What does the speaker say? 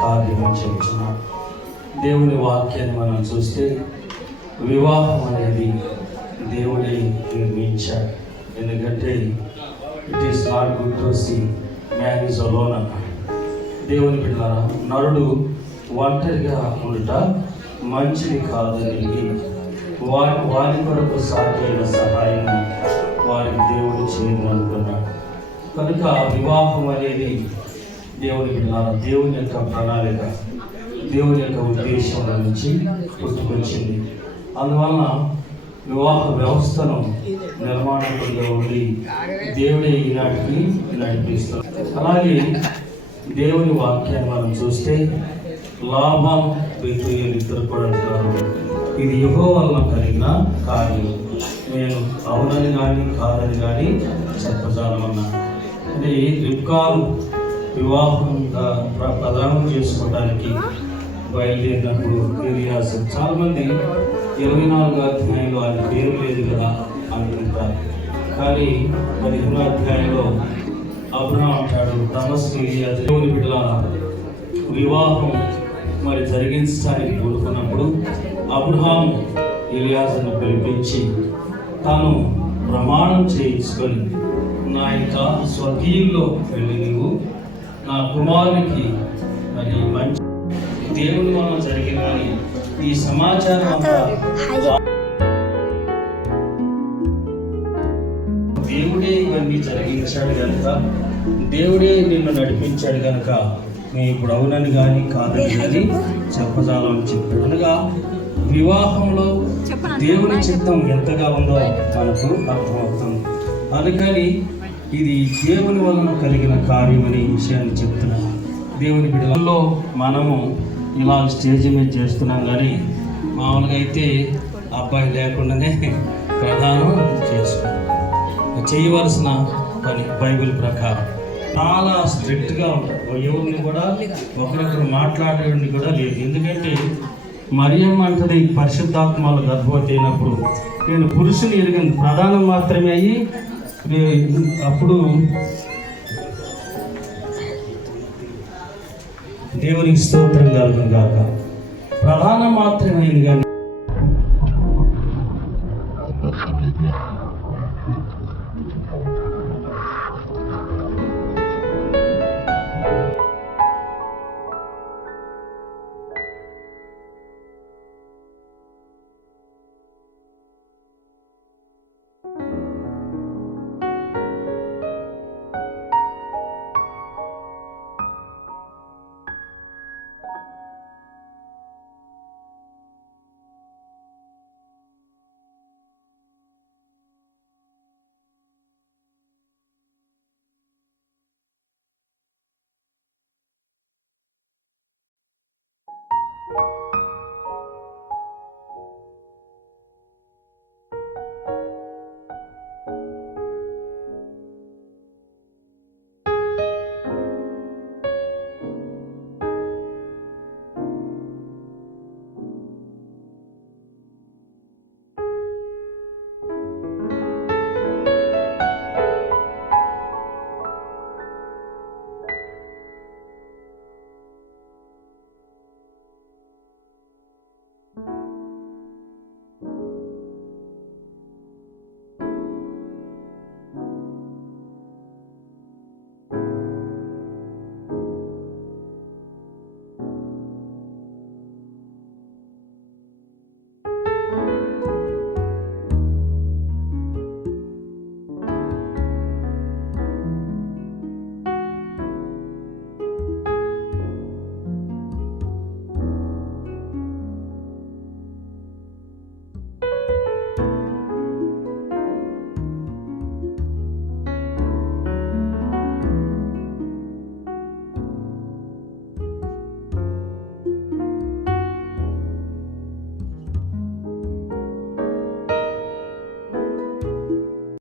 కార్యము చేస్తున్నాడు. దేవుని వాక్యాన్ని మనం చూస్తే వివాహం అనేది దేవుడే నిర్మించాడు. ఎందుకంటే it is not good to see man is alone అన్నాడు. దేవుని బిడ్డలారా, నరుడు ఒంటరిగా ఉండుట మంచిది కాదని వారి కొరకు సాధ్యమైన సహాయం వారికి దేవుడు చేయనుకున్నాడు. కనుక వివాహం అనేది దేవుని బిడ్డలారా, దేవుని యొక్క ప్రణాళిక, దేవుని యొక్క ఉద్దేశం నుంచి పుట్టుకొచ్చింది. అందువలన వివాహ వ్యవస్థను నిర్మాణకుడిగా ఉండి దేవుడే ఈనాటికి నడిపిస్తాడు. అలాగే దేవుని వాక్యాన్ని మనం చూస్తే లాభం బెతూయేలు ఇద్దరు కూడా అంటారు, ఇది యెహోవా వలన కలిగిన కార్యం, నేను అవునని కానీ కాదని కానీ చెప్పజాలమన్నా. అంటే రిబ్కాను వివాహంగా ప్రదానం చేసుకోవడానికి బయలుదేరినప్పుడు ఎలియాజు, చాలామంది 24వ అధ్యాయంలో ఆయన పేరు లేదు కదా అనుకుంటారు. కానీ 15వ అధ్యాయంలో అబ్రహాం అంటాడు, తమస్సు ఎలియాజు దేవుని బిడ్డలారా, వివాహం మరి జరిగించడానికి కోరుకున్నప్పుడు అబ్రహాం ఎలియాజును పిలిపించి తాను ప్రమాణం చేయించుకొని, నా యొక్క స్వకీయుల్లో వెళ్ళి నీవు నా కుమారునికి మరి మంచి దేవుని వలన జరిగిన ఈ సమాచారం అంతా దేవుడే ఇవన్నీ జరిగించాడు కనుక, దేవుడే నిన్ను నడిపించాడు కనుక నేను ఇప్పుడు అవునని కానీ కాదని కానీ చెప్పజాలని చెప్పాడు. అనగా వివాహంలో దేవుని చిత్తం ఎంతగా ఉందో మనకు అర్థమవుతుంది. అందుకని ఇది దేవుని వలన కలిగిన కార్యం అనే విషయాన్ని చెప్తున్నాను. దేవుని బిడ్డలలో మనము ఇలా స్టేజ్ మీద చేస్తున్నాం, కానీ మామూలుగా అయితే అబ్బాయి లేకుండానే ప్రధానం చేసుకున్నాం. చేయవలసిన పని బైబిల్ ప్రకారం చాలా స్ట్రిక్ట్గా ఉంటారు. ఎవరిని కూడా ఒకరికొకరు మాట్లాడేవాడిని కూడా లేదు. ఎందుకంటే మరియమ్మ అంటది, పరిశుద్ధాత్మలు గర్భవతి అయినప్పుడు నేను పురుషుని ఎరిగింది ప్రధానం మాత్రమే అయ్యి, అప్పుడు దేవునికి స్తోత్రం కలుగును గాక, ప్రధానం మాత్రమైంది కానీ